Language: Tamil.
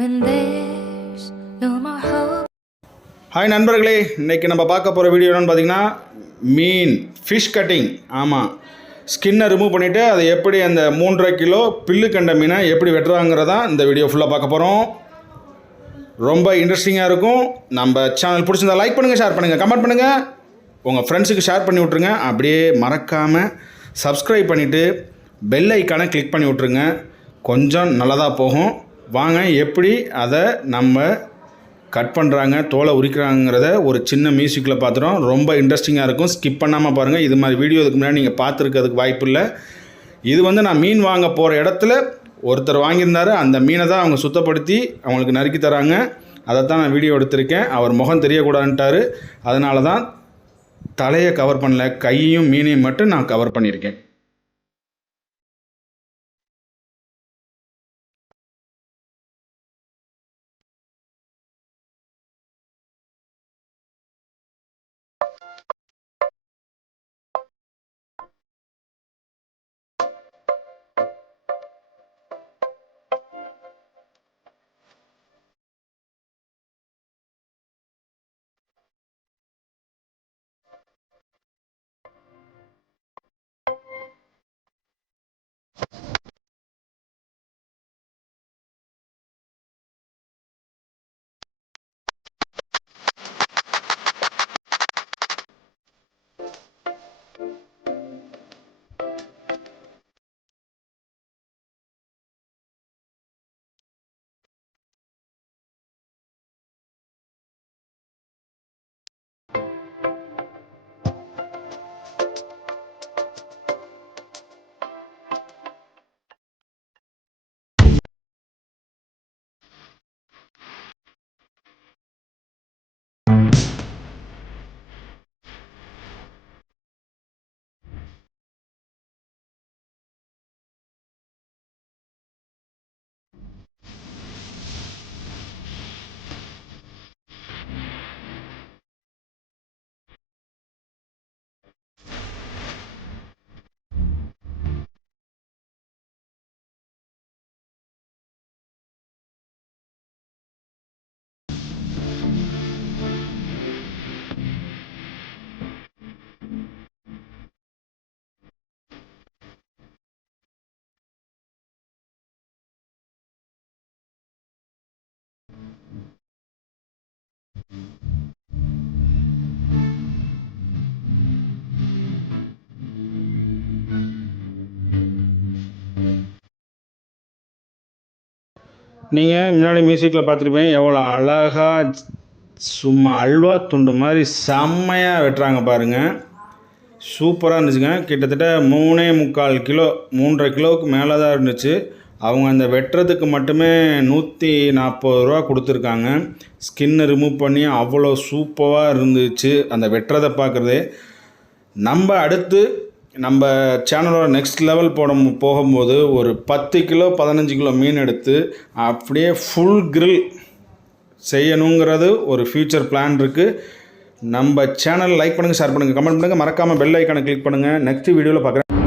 when there's no more hope. Hi நண்பர்களே, இன்றைக்கி நம்ம பார்க்க போகிற வீடியோ என்னென்னு பார்த்தீங்கன்னா மீன் ஃபிஷ் கட்டிங். ஆமாம், ஸ்கின்னை ரிமூவ் பண்ணிவிட்டு அதை எப்படி அந்த 3.5 கிலோ பில்லு கண்ட மீனை எப்படி வெட்டுறாங்கிறதான் இந்த வீடியோ ஃபுல்லாக பார்க்க போகிறோம். ரொம்ப இன்ட்ரெஸ்டிங்காக இருக்கும். நம்ம சேனல் பிடிச்சிருந்தா லைக் பண்ணுங்கள், ஷேர் பண்ணுங்கள், கமெண்ட் பண்ணுங்கள், உங்கள் ஃப்ரெண்ட்ஸுக்கு ஷேர் பண்ணி விட்ருங்க. அப்படியே மறக்காமல் சப்ஸ்கிரைப் பண்ணிவிட்டு பெல் ஐக்கானை கிளிக் பண்ணி விட்ருங்க. கொஞ்சம் நல்லதாக போகும். வாங்க எப்படி அதை நம்ம கட் பண்ணுறாங்க, தோலை உரிக்கிறாங்கிறத ஒரு சின்ன மியூசிக்கில் பார்த்துட்டோம். ரொம்ப இன்ட்ரெஸ்டிங்காக இருக்கும். ஸ்கிப் பண்ணாமல் பாருங்கள். இது மாதிரி வீடியோ இதுக்கு முன்னாடி நீங்கள் பார்த்துருக்கிறதுக்கு வாய்ப்பு இல்லை. இது நான் மீன் வாங்க போகிற இடத்துல ஒருத்தர் வாங்கியிருந்தார். அந்த மீனை தான் அவங்க சுத்தப்படுத்தி அவங்களுக்கு நறுக்கி தராங்க. அதை தான் நான் வீடியோ எடுத்திருக்கேன். அவர் முகம் தெரியக்கூடாதுன்ட்டார். அதனால தான் தலையை கவர் பண்ணல, கையையும் மீனையும் மட்டும் நான் கவர் பண்ணியிருக்கேன். நீங்கள் முன்னாடி மியூசிக்கில் பார்த்துருப்பீங்க எவ்வளோ அழகாக சும்மா அல்வா துண்டு மாதிரி செம்மையாக வெட்டுறாங்க பாருங்கள். சூப்பராக இருந்துச்சுங்க. கிட்டத்தட்ட 3.25 கிலோ 3.5 கிலோவுக்கு மேலே தான் இருந்துச்சு. அவங்க அந்த வெட்டுறதுக்கு மட்டுமே 140 ரூபா கொடுத்துருக்காங்க. ஸ்கின்னை ரிமூவ் பண்ணி அவ்வளோ சூப்பராக இருந்துச்சு அந்த வெட்டுறதை பார்க்குறதே. நம்ம அடுத்து நம்ம சேனலோட நெக்ஸ்ட் லெவல் போகும்போது ஒரு 10 கிலோ 15 கிலோ மீன் எடுத்து அப்படியே ஃபுல் கிரில் செய்யணுங்கிறது ஒரு ஃப்யூச்சர் பிளான் இருக்குது. நம்ம சேனல் லைக் பண்ணுங்கள், ஷேர் பண்ணுங்கள், கமெண்ட் பண்ணுங்கள், மறக்காமல் பெல் ஐக்கானை கிளிக் பண்ணுங்கள். நெக்ஸ்ட் வீடியோவில் பார்க்குறேன்.